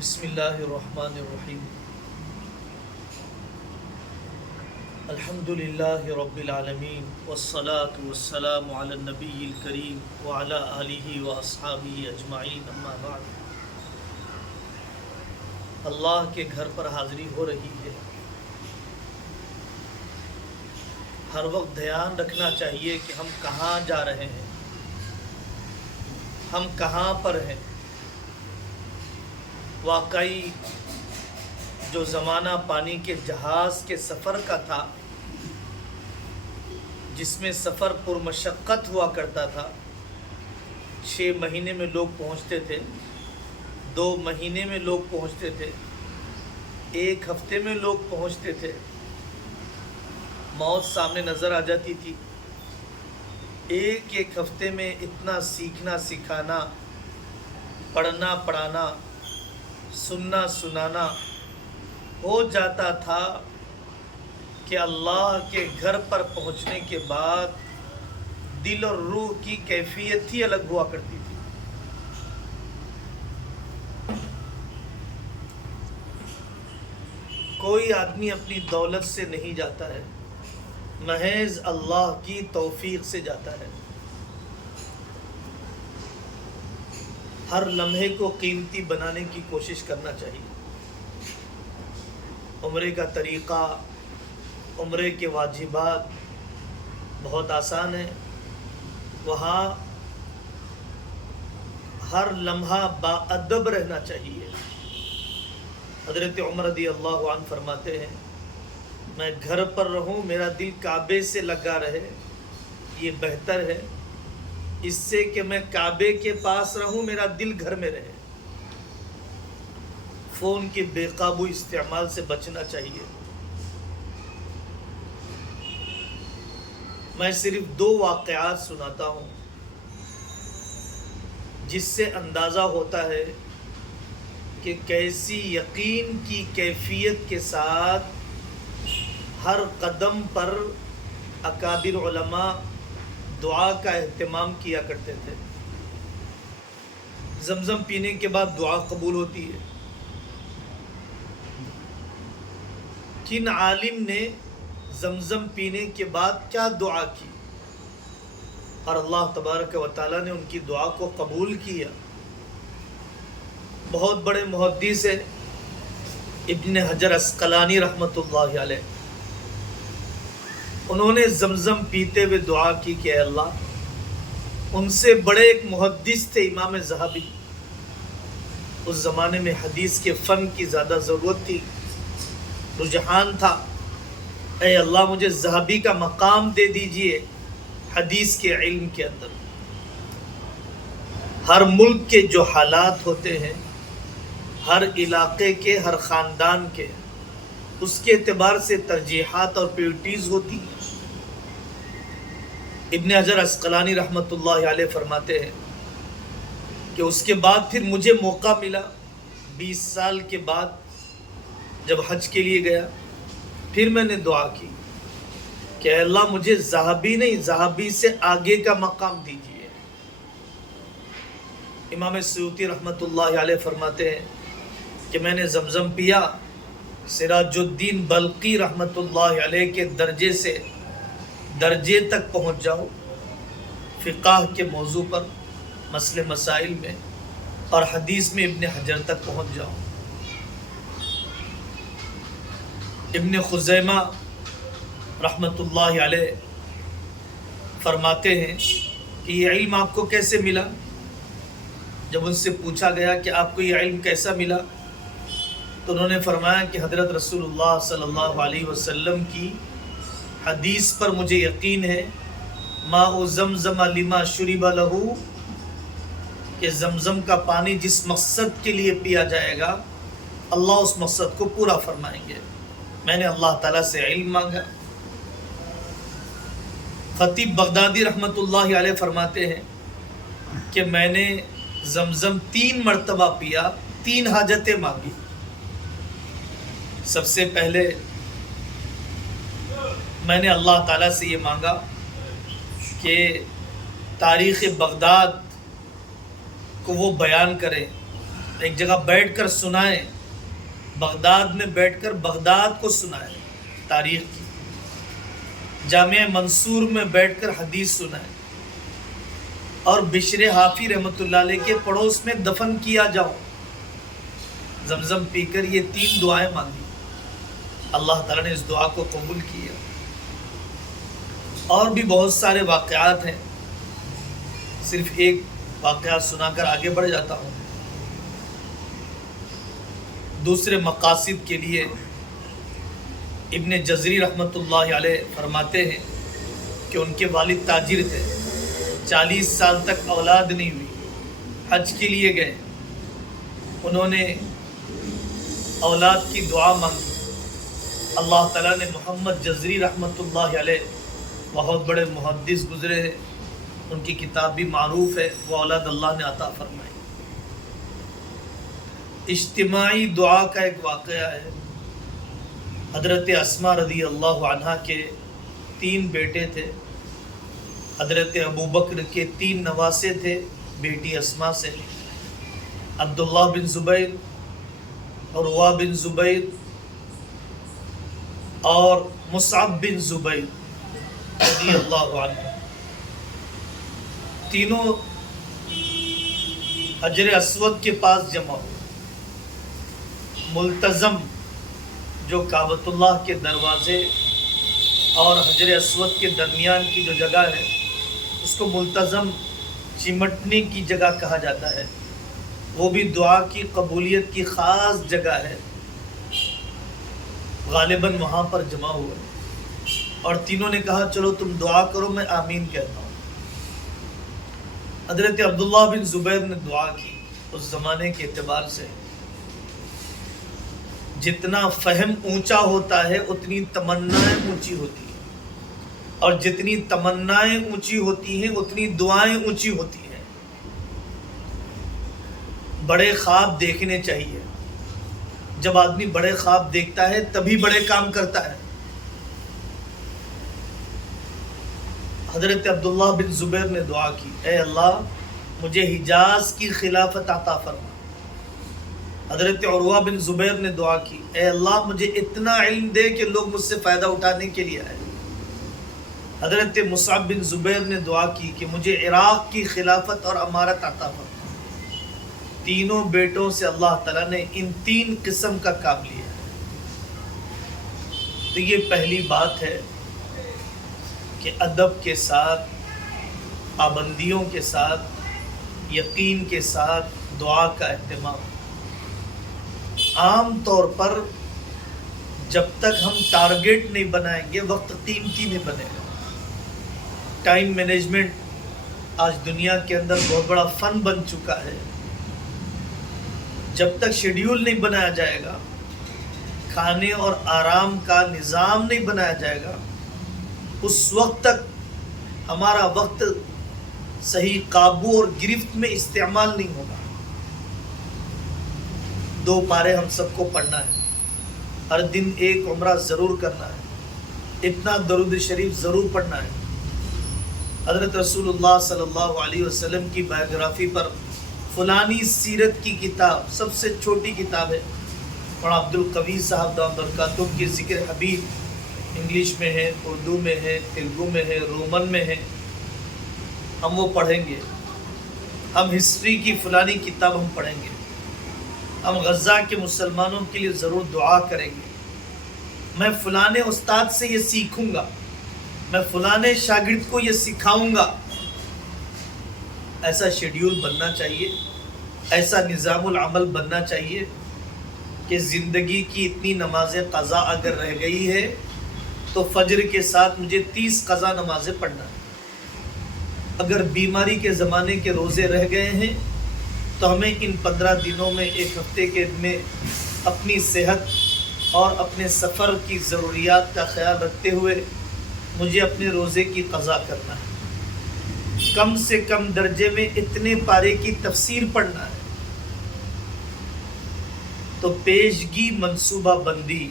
بسم اللہ الرحمن الرحیم الحمد للہ رب العالمین والصلاة والسلام علی النبی الکریم وعلی آلہ واصحابہ اجمعین اما بعد۔ اللہ کے گھر پر حاضری ہو رہی ہے۔ ہر وقت دھیان رکھنا چاہیے کہ ہم کہاں جا رہے ہیں، ہم کہاں پر ہیں۔ واقعی جو زمانہ پانی کے جہاز کے سفر کا تھا، جس میں سفر پرمشقت ہوا کرتا تھا، 6 مہینے میں لوگ پہنچتے تھے، 2 مہینے میں لوگ پہنچتے تھے، 1 ہفتے میں لوگ پہنچتے تھے، موت سامنے نظر آ جاتی تھی۔ ایک ہفتے میں اتنا سیکھنا سکھانا، پڑھنا پڑھانا، سننا سنانا ہو جاتا تھا کہ اللہ کے گھر پر پہنچنے کے بعد دل اور روح کی کیفیت ہی الگ ہوا کرتی تھی۔ کوئی آدمی اپنی دولت سے نہیں جاتا ہے، محض اللہ کی توفیق سے جاتا ہے۔ ہر لمحے کو قیمتی بنانے کی کوشش کرنا چاہیے۔ عمرے کا طریقہ، عمرے کے واجبات بہت آسان ہے۔ وہاں ہر لمحہ باادب رہنا چاہیے۔ حضرت عمر رضی اللہ عنہ فرماتے ہیں، میں گھر پر رہوں، میرا دل کعبے سے لگا رہے، یہ بہتر ہے اس سے کہ میں کعبے کے پاس رہوں، میرا دل گھر میں رہے۔ فون کے بے قابو استعمال سے بچنا چاہیے۔ میں صرف 2 واقعات سناتا ہوں جس سے اندازہ ہوتا ہے کہ کیسی یقین کی کیفیت کے ساتھ ہر قدم پر اکابر علماء دعا کا اہتمام کیا کرتے تھے۔ زمزم پینے کے بعد دعا قبول ہوتی ہے۔ کن عالم نے زمزم پینے کے بعد کیا دعا کی اور اللہ تبارک و تعالیٰ نے ان کی دعا کو قبول کیا؟ بہت بڑے محدث ہیں ابن حجر عسقلانی رحمۃ اللہ علیہ، انہوں نے زمزم پیتے ہوئے دعا کی کہ اے اللہ، ان سے بڑے ایک محدث تھے امام ذہبی، اس زمانے میں حدیث کے فن کی زیادہ ضرورت تھی، رجحان تھا۔ اے اللہ، مجھے ذہبی کا مقام دے دیجئے حدیث کے علم کے اندر۔ ہر ملک کے جو حالات ہوتے ہیں، ہر علاقے کے، ہر خاندان کے، اس کے اعتبار سے ترجیحات اور پریورٹیز ہوتی ہیں۔ ابن حجر عسقلانی رحمۃ اللہ علیہ فرماتے ہیں کہ اس کے بعد پھر مجھے موقع ملا، 20 سال کے بعد جب حج کے لیے گیا، پھر میں نے دعا کی کہ اے اللہ، مجھے ذہبی نہیں، ذہبی سے آگے کا مقام دیجیے۔ امام سیوطی رحمۃ اللہ علیہ فرماتے ہیں کہ میں نے زمزم پیا، سراج الدین بلقی رحمۃ اللہ علیہ کے درجے تک پہنچ جاؤ، فقہ کے موضوع پر، مسئلے مسائل میں اور حدیث میں ابن حجر تک پہنچ جاؤ۔ ابن خزیمہ رحمۃ اللہ علیہ فرماتے ہیں کہ یہ علم آپ کو کیسے ملا؟ جب ان سے پوچھا گیا کہ آپ کو یہ علم کیسا ملا، تو انہوں نے فرمایا کہ حضرت رسول اللہ صلی اللہ علیہ وسلم کی حدیث پر مجھے یقین ہے، ماء زمزم لما شرب لہ، کہ زمزم کا پانی جس مقصد کے لیے پیا جائے گا، اللہ اس مقصد کو پورا فرمائیں گے۔ میں نے اللہ تعالیٰ سے علم مانگا۔ خطیب بغدادی رحمۃ اللہ علیہ فرماتے ہیں کہ میں نے زمزم 3 مرتبہ پیا، 3 حاجتیں مانگی۔ سب سے پہلے میں نے اللہ تعالیٰ سے یہ مانگا کہ تاریخ بغداد کو وہ بیان کرے، ایک جگہ بیٹھ کر سنائیں، بغداد میں بیٹھ کر بغداد کو سنائیں تاریخ کی، جامع منصور میں بیٹھ کر حدیث سنائیں، اور بشر حافی رحمۃ اللہ علیہ کے پڑوس میں دفن کیا جاؤ، زمزم پی کر یہ 3 دعائیں مانگی، اللہ تعالیٰ نے اس دعا کو قبول کیا۔ اور بھی بہت سارے واقعات ہیں، صرف ایک واقعہ سنا کر آگے بڑھ جاتا ہوں۔ دوسرے مقاصد کے لیے ابن جزری رحمۃ اللہ علیہ فرماتے ہیں کہ ان کے والد تاجر تھے، 40 سال تک اولاد نہیں ہوئی، حج کے لیے گئے، انہوں نے اولاد کی دعا مانگی، اللہ تعالیٰ نے محمد جزری رحمۃ اللہ علیہ بہت بڑے محدث گزرے ہیں، ان کی کتاب بھی معروف ہے، وہ اولاد اللہ نے عطا فرمائی۔ اجتماعی دعا کا ایک واقعہ ہے، حضرت اسماء رضی اللہ عنہا کے 3 بیٹے تھے، حضرت ابوبکر کے 3 نواسے تھے بیٹی اسماء سے، عبداللہ بن زبیر، عروہ بن زبیر اور مصعب بن زبیر رضی اللہ عنہ، تینوں حجر اسود کے پاس جمع ہوئے۔ ملتزم جو کعبۃ اللہ کے دروازے اور حجر اسود کے درمیان کی جو جگہ ہے اس کو ملتزم چمٹنے کی جگہ کہا جاتا ہے، وہ بھی دعا کی قبولیت کی خاص جگہ ہے، غالباً وہاں پر جمع ہوئے اور تینوں نے کہا چلو تم دعا کرو، میں آمین کہتا ہوں۔ حضرت عبداللہ بن زبیر نے دعا کی، اس زمانے کے اعتبار سے جتنا فہم اونچا ہوتا ہے اتنی تمنائیں اونچی ہوتی ہیں، اور جتنی تمنائیں اونچی ہوتی ہیں اتنی دعائیں اونچی ہوتی ہیں۔ بڑے خواب دیکھنے چاہیے، جب آدمی بڑے خواب دیکھتا ہے تبھی بڑے کام کرتا ہے۔ حضرت عبداللہ بن زبیر نے دعا کی، اے اللہ مجھے حجاز کی خلافت عطا فرما۔ حضرت عروہ بن زبیر نے دعا کی، اے اللہ مجھے اتنا علم دے کہ لوگ مجھ سے فائدہ اٹھانے کے لیے آئے۔ حضرت مصعب بن زبیر نے دعا کی کہ مجھے عراق کی خلافت اور امارت عطا فرما۔ تینوں بیٹوں سے اللہ تعالیٰ نے ان 3 قسم کا کام لیا ہے۔ تو یہ پہلی بات ہے کہ ادب کے ساتھ، پابندیوں کے ساتھ، یقین کے ساتھ دعا کا اہتمام۔ عام طور پر جب تک ہم ٹارگیٹ نہیں بنائیں گے وقت قیمتی نہیں بنے گا۔ ٹائم مینجمنٹ آج دنیا کے اندر بہت بڑا فن بن چکا ہے۔ جب تک شیڈیول نہیں بنایا جائے گا، کھانے اور آرام کا نظام نہیں بنایا جائے گا، اس وقت تک ہمارا وقت صحیح قابو اور گرفت میں استعمال نہیں ہوگا۔ 2 پارے ہم سب کو پڑھنا ہے، ہر دن 1 عمرہ ضرور کرنا ہے، اتنا درود شریف ضرور پڑھنا ہے۔ حضرت رسول اللہ صلی اللہ علیہ وسلم کی بایوگرافی پر فلانی سیرت کی کتاب، سب سے چھوٹی کتاب ہے، اور عبد القوی صاحب دام برکاتہ کی ذکر حبیب انگلش میں ہے، اردو میں ہے، تیلگو میں ہے، رومن میں ہے، ہم وہ پڑھیں گے۔ ہم ہسٹری کی فلانی کتاب ہم پڑھیں گے، ہم غزہ کے مسلمانوں کے لیے ضرور دعا کریں گے، میں فلانے استاد سے یہ سیکھوں گا، میں فلانے شاگرد کو یہ سکھاؤں گا۔ ایسا شیڈیول بننا چاہیے، ایسا نظام العمل بننا چاہیے کہ زندگی کی اتنی نمازیں قضا اگر رہ گئی ہے تو فجر کے ساتھ مجھے 30 قضا نمازیں پڑھنا ہے۔ اگر بیماری کے زمانے کے روزے رہ گئے ہیں تو ہمیں ان 15 دنوں میں، 1 ہفتے کے میں اپنی صحت اور اپنے سفر کی ضروریات کا خیال رکھتے ہوئے مجھے اپنے روزے کی قضا کرنا ہے۔ کم سے کم درجے میں اتنے پارے کی تفسیر پڑھنا ہے۔ تو پیشگی منصوبہ بندی،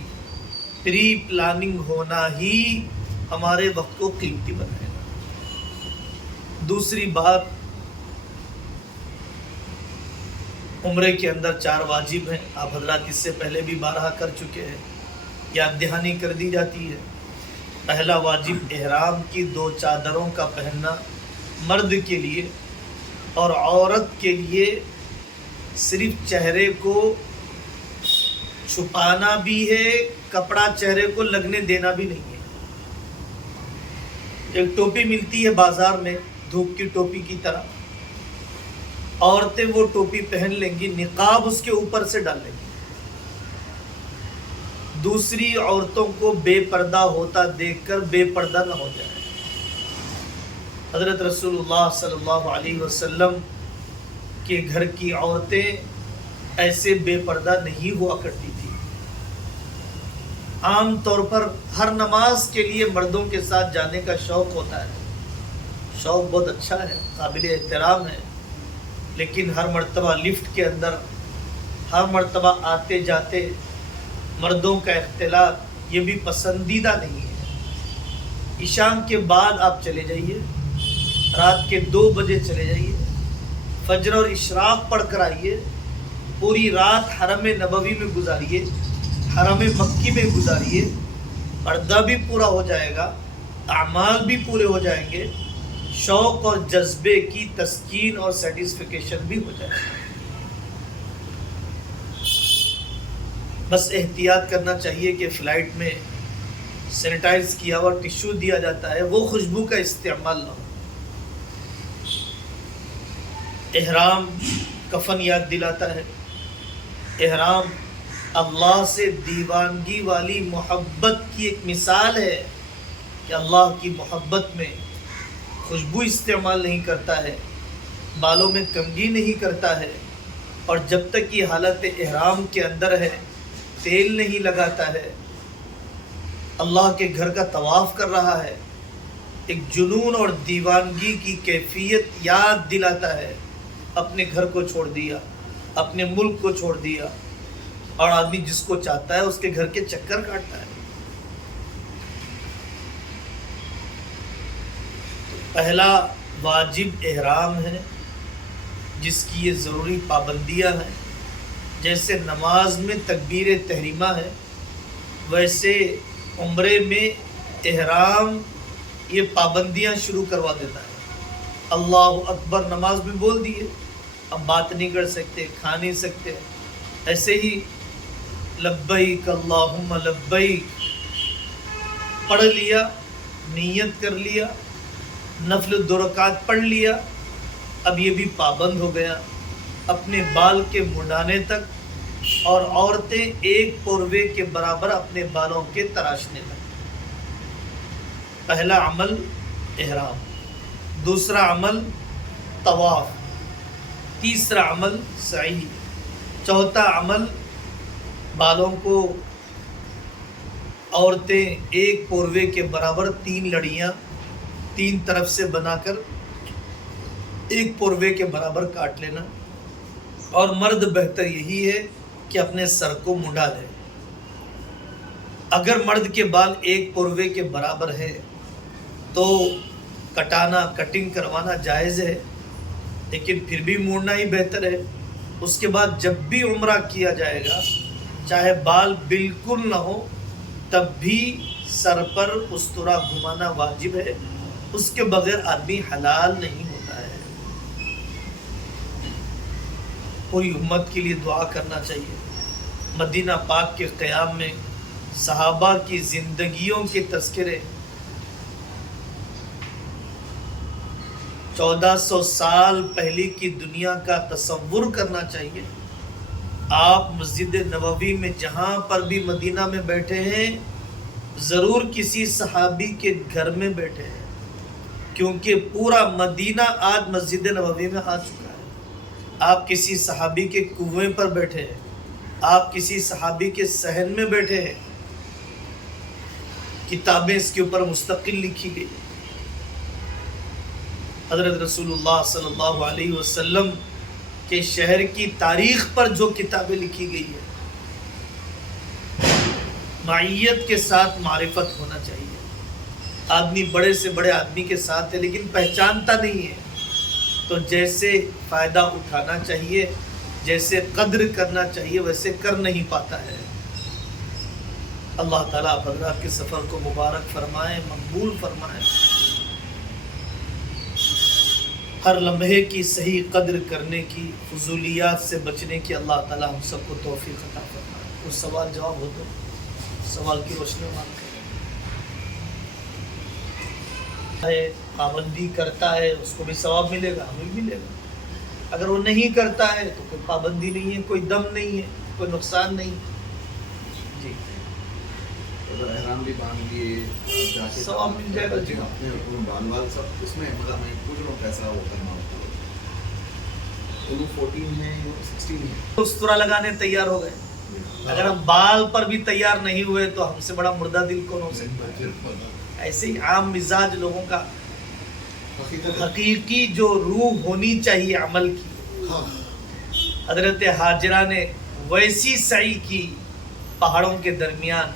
پری پلاننگ ہونا ہی ہمارے وقت کو قیمتی بنائے گا۔ دوسری بات، عمرے کے اندر 4 واجب ہیں، آپ حضرات اس سے پہلے بھی بارہا کر چکے ہیں، یاد دہانی کر دی جاتی ہے۔ پہلا واجب احرام کی 2 چادروں کا پہننا مرد کے لیے، اور عورت کے لیے صرف چہرے کو چھپانا بھی ہے، کپڑا چہرے کو لگنے دینا بھی نہیں ہے۔ ایک ٹوپی ملتی ہے بازار میں دھوپ کی ٹوپی کی طرح، عورتیں وہ ٹوپی پہن لیں گی، نقاب اس کے اوپر سے ڈال لیں گی، دوسری عورتوں کو بے پردہ ہوتا دیکھ کر بے پردہ نہ ہو جائے۔ حضرت رسول اللہ صلی اللہ علیہ وسلم کے گھر کی عورتیں ایسے بے پردہ نہیں ہوا کرتی تھی۔ عام طور پر ہر نماز کے لیے مردوں کے ساتھ جانے کا شوق ہوتا ہے، شوق بہت اچھا ہے، قابل احترام ہے، لیکن ہر مرتبہ لفٹ کے اندر، ہر مرتبہ آتے جاتے مردوں کا اختلاط یہ بھی پسندیدہ نہیں ہے۔ عشاء کے بعد آپ چلے جائیے، رات کے 2 بجے چلے جائیے، فجر اور اشراق پڑھ کر آئیے، پوری رات حرم نبوی میں گزاریے، حرم مکی میں گزاریے، پردہ بھی پورا ہو جائے گا، اعمال بھی پورے ہو جائیں گے، شوق اور جذبے کی تسکین اور سیٹسفیکیشن بھی ہو جائے گا۔ بس احتیاط کرنا چاہیے کہ فلائٹ میں سینیٹائز کیا ہوا ٹشو دیا جاتا ہے، وہ خوشبو کا استعمال نہ ہو۔ احرام کفن یاد دلاتا ہے، احرام اللہ سے دیوانگی والی محبت کی ایک مثال ہے کہ اللہ کی محبت میں خوشبو استعمال نہیں کرتا ہے، بالوں میں کنگھی نہیں کرتا ہے، اور جب تک یہ حالت احرام کے اندر ہے تیل نہیں لگاتا ہے، اللہ کے گھر کا طواف کر رہا ہے، ایک جنون اور دیوانگی کی کیفیت یاد دلاتا ہے۔ اپنے گھر کو چھوڑ دیا، اپنے ملک کو چھوڑ دیا، اور آدمی جس کو چاہتا ہے اس کے گھر کے چکر کاٹتا ہے۔ پہلا واجب احرام ہے، جس کی یہ ضروری پابندیاں ہیں۔ جیسے نماز میں تکبیر تحریمہ ہے، ویسے عمرے میں احرام یہ پابندیاں شروع کروا دیتا ہے۔ اللہ اکبر نماز میں بول دیے، اب بات نہیں کر سکتے، کھا نہیں سکتے، ایسے ہی لبیک اللہم لبیک پڑھ لیا، نیت کر لیا، نفل 2 رکعت پڑھ لیا، اب یہ بھی پابند ہو گیا اپنے بال کے منڈانے تک، اور عورتیں 1 پوروے کے برابر اپنے بالوں کے تراشنے تک۔ پہلا عمل احرام، دوسرا عمل طواف، تیسرا عمل سعی، چوتھا عمل بالوں کو عورتیں 1 پوروے کے برابر 3 لڑیاں 3 طرف سے بنا کر 1 پوروے کے برابر کاٹ لینا، اور مرد بہتر یہی ہے کہ اپنے سر کو منڈا لے۔ اگر مرد کے بال 1 پوروے کے برابر ہے تو کٹانا، کٹنگ کروانا جائز ہے، لیکن پھر بھی موڑنا ہی بہتر ہے۔ اس کے بعد جب بھی عمرہ کیا جائے گا، چاہے بال بالکل نہ ہو تب بھی سر پر استرا گھمانا واجب ہے، اس کے بغیر آدمی حلال نہیں ہوتا ہے۔ پوری امت کے لیے دعا کرنا چاہیے۔ مدینہ پاک کے قیام میں صحابہ کی زندگیوں کے تذکرے، 1400 سال پہلے کی دنیا کا تصور کرنا چاہیے۔ آپ مسجد نبوی میں جہاں پر بھی مدینہ میں بیٹھے ہیں، ضرور کسی صحابی کے گھر میں بیٹھے ہیں، کیونکہ پورا مدینہ آج مسجد نبوی میں آ چکا ہے۔ آپ کسی صحابی کے کنویں پر بیٹھے ہیں، آپ کسی صحابی کے صحن میں بیٹھے ہیں، کتابیں اس کے اوپر مستقل لکھی گئی۔ حضرت رسول اللہ صلی اللہ علیہ وسلم کے شہر کی تاریخ پر جو کتابیں لکھی گئی ہے، معیت کے ساتھ معرفت ہونا چاہیے۔ آدمی بڑے سے بڑے آدمی کے ساتھ ہے لیکن پہچانتا نہیں ہے، تو جیسے فائدہ اٹھانا چاہیے جیسے قدر کرنا چاہیے ویسے کر نہیں پاتا ہے۔ اللہ تعالیٰ آپ حضرات کے سفر کو مبارک فرمائے، مقبول فرمائے، ہر لمحے کی صحیح قدر کرنے کی، فضولیات سے بچنے کی اللہ تعالیٰ ہم سب کو توفیق عطا فرمائے۔ کچھ سوال جواب ہو تو سوال کی روشنی مان ہے، پابندی کرتا ہے اس کو بھی ثواب ملے گا، ہمیں بھی ملے گا۔ اگر وہ نہیں کرتا ہے تو کوئی پابندی نہیں ہے، کوئی دم نہیں ہے، کوئی نقصان نہیں۔ جی اگر احرام بھی باندھ لیے ثواب مل جائے گا۔ جی اپنے بال وال سب اس میں مطلب میں پوچھ رہا ہوں کیسا وہ کرنا ہوتا ہے؟ 14 ہے 16 ہے، استرا لگانے تیار ہو گئے، اگر ہم بال پر بھی تیار نہیں ہوئے تو ہم سے بڑا مردہ دل کون ہو سکتا ہے؟ ایسے ہی عام مزاج لوگوں کا حقیقی جو روح ہونی چاہیے عمل کی، حضرت حاجرہ نے ویسی سعی کی پہاڑوں کے درمیان،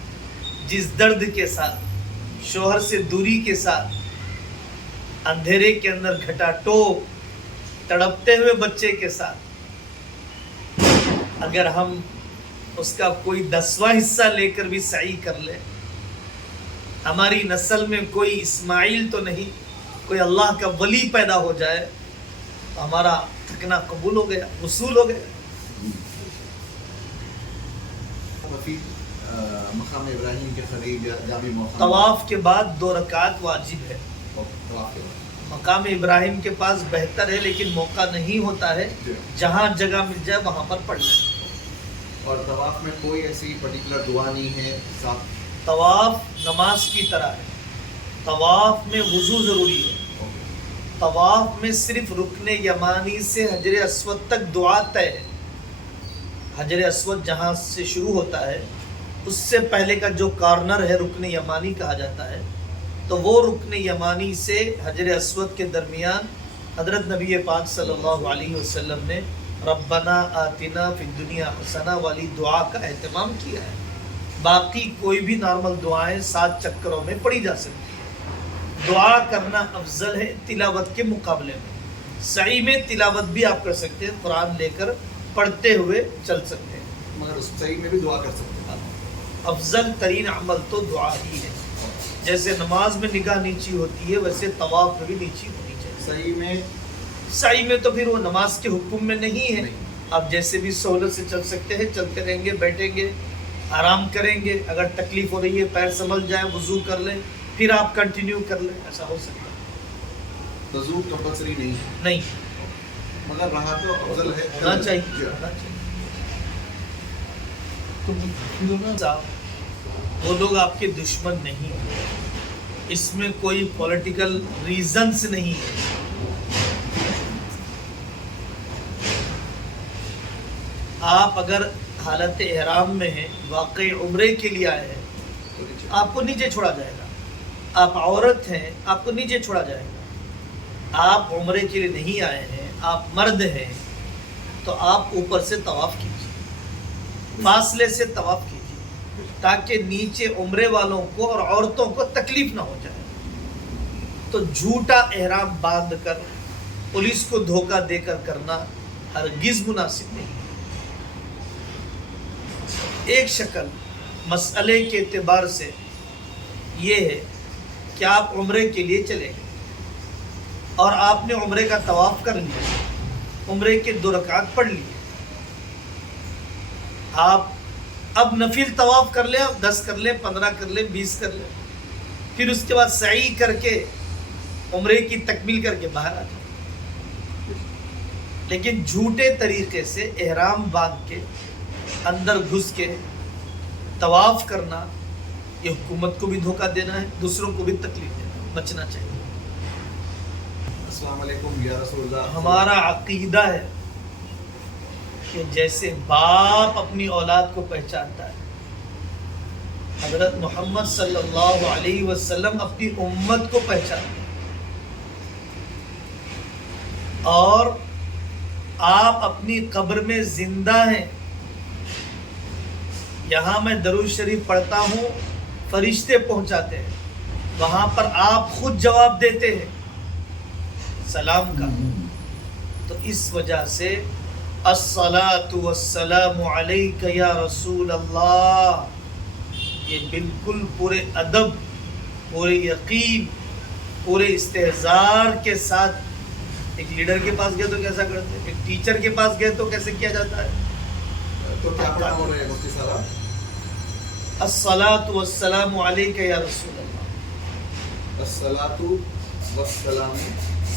جس درد کے ساتھ، شوہر سے دوری کے ساتھ، اندھیرے کے اندر گھٹا ٹوپ، تڑپتے ہوئے بچے کے ساتھ، اگر ہم اس کا کوئی 10واں حصہ لے کر بھی سعی کر لیں، ہماری نسل میں کوئی اسماعیل تو نہیں، کوئی اللہ کا ولی پیدا ہو جائے تو ہمارا تھکنا قبول ہو گیا، وصول ہو گیا۔ مقام ابراہیم کے قریب جامع مقام طواف کے بعد 2 رکعت واجب ہے۔ مقام ابراہیم کے پاس بہتر ہے، لیکن موقع نہیں ہوتا ہے، جہاں جگہ مل جائے وہاں پر پڑھ لیں۔ اور طواف میں کوئی ایسی پرٹیکولر دعا نہیں ہے صاحب؟ طواف نماز کی طرح ہے، طواف میں وضو ضروری ہے، طواف میں صرف رکن یمانی سے حجر اسود تک دعا طے ہے۔ حجر اسود جہاں سے شروع ہوتا ہے اس سے پہلے کا جو کارنر ہے رکن یمانی کہا جاتا ہے، تو وہ رکن یمانی سے حجر اسود کے درمیان حضرت نبی پاک صلی اللہ علیہ وسلم نے ربنا آتنا فی الدنیا حسنہ والی دعا کا اہتمام کیا ہے۔ باقی کوئی بھی نارمل دعائیں 7 چکروں میں پڑھی جا سکتی ہیں۔ دعا کرنا افضل ہے تلاوت کے مقابلے میں۔ سعی میں تلاوت بھی آپ کر سکتے ہیں، قرآن لے کر پڑھتے ہوئے چل سکتے ہیں، مگر اس صحیح میں بھی دعا کر سکتے ہیں۔ افضل ترین عمل تو دعا ہی ہے۔ جیسے نماز میں نگاہ نیچی ہوتی ہے ویسے طواف میں بھی نیچی ہونی چاہیے۔ سعی میں تو پھر وہ نماز کے حکم میں نہیں ہے، آپ جیسے بھی سہولت سے چل سکتے ہیں، چلتے رہیں گے، بیٹھیں گے، آرام کریں گے، اگر تکلیف ہو رہی ہے پیر سنبھل جائیں، وضو کر لیں، پھر آپ کنٹینیو کر لیں، ایسا ہو سکتا ہے۔ وضو کمپلسری نہیں، مگر رہا تو افضل ہے، ہونا چاہیے۔ وہ لوگ آپ کے دشمن نہیں ہیں، اس میں کوئی پولیٹیکل ریزنز نہیں ہے۔ آپ اگر حالت احرام میں ہیں، واقعی عمرے کے لیے آئے ہیں، آپ کو نیچے چھوڑا جائے گا۔ آپ عورت ہیں، آپ کو نیچے چھوڑا جائے گا۔ آپ عمرے کے لیے نہیں آئے ہیں، آپ مرد ہیں، تو آپ اوپر سے طواف کیجیے، فاصلے سے طواف کیجیے، تاکہ نیچے عمرے والوں کو اور عورتوں کو تکلیف نہ ہو جائے۔ تو جھوٹا احرام باندھ کر پولیس کو دھوکہ دے کر کرنا ہرگز مناسب نہیں۔ ایک شکل مسئلے کے اعتبار سے یہ ہے کہ آپ عمرے کے لیے چلے گئے اور آپ نے عمرے کا طواف کر لیا، عمرے کے 2 رکعت پڑھ لیے، آپ اب نفل طواف کر لیں، 10 کر لیں، 15 کر لیں، 20 کر لیں، پھر اس کے بعد سعی کر کے عمرے کی تکمیل کر کے باہر آ جائیں۔ لیکن جھوٹے طریقے سے احرام باندھ کے اندر گھس کے طواف کرنا، یہ حکومت کو بھی دھوکہ دینا ہے، دوسروں کو بھی تکلیف دینا، بچنا چاہیے۔ السلام علیکم یا رسول اللہ۔ ہمارا عقیدہ ہے کہ جیسے باپ اپنی اولاد کو پہچانتا ہے، حضرت محمد صلی اللہ علیہ وسلم اپنی امت کو پہچانتے ہیں، اور آپ اپنی قبر میں زندہ ہیں۔ یہاں میں درود شریف پڑھتا ہوں، فرشتے پہنچاتے ہیں، وہاں پر آپ خود جواب دیتے ہیں سلام کا۔ تو اس وجہ سے الصلاۃ والسلام علیک یا رسول اللہ، یہ بالکل پورے ادب، پورے یقین، پورے استحضار کے ساتھ ایک لیڈر کے پاس گئے تو کیسا کرتے ہیں، ایک ٹیچر کے پاس گئے تو کیسے کیا جاتا ہے. تو کیا پڑھنا ہو رہے ہیں مفتی صاحب؟ الصلاۃ والسلام علیک یا رسول اللہ. الصلاۃ والسلام،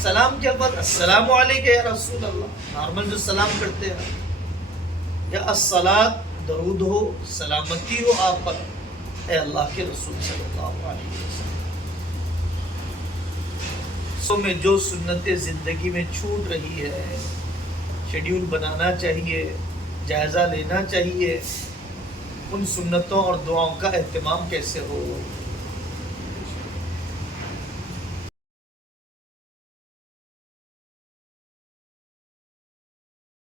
سلام کے بعد السلام علیکم یا رسول اللہ، نارمل جو سلام کرتے ہیں، یا الصلاۃ درود ہو، سلامتی ہو آپ پر اے اللہ کے رسول صلی اللہ علیہ وسلم. سو میں جو سنت زندگی میں چھوٹ رہی ہے، شیڈیول بنانا چاہیے، جائزہ لینا چاہیے، ان سنتوں اور دعاؤں کا اہتمام کیسے ہو.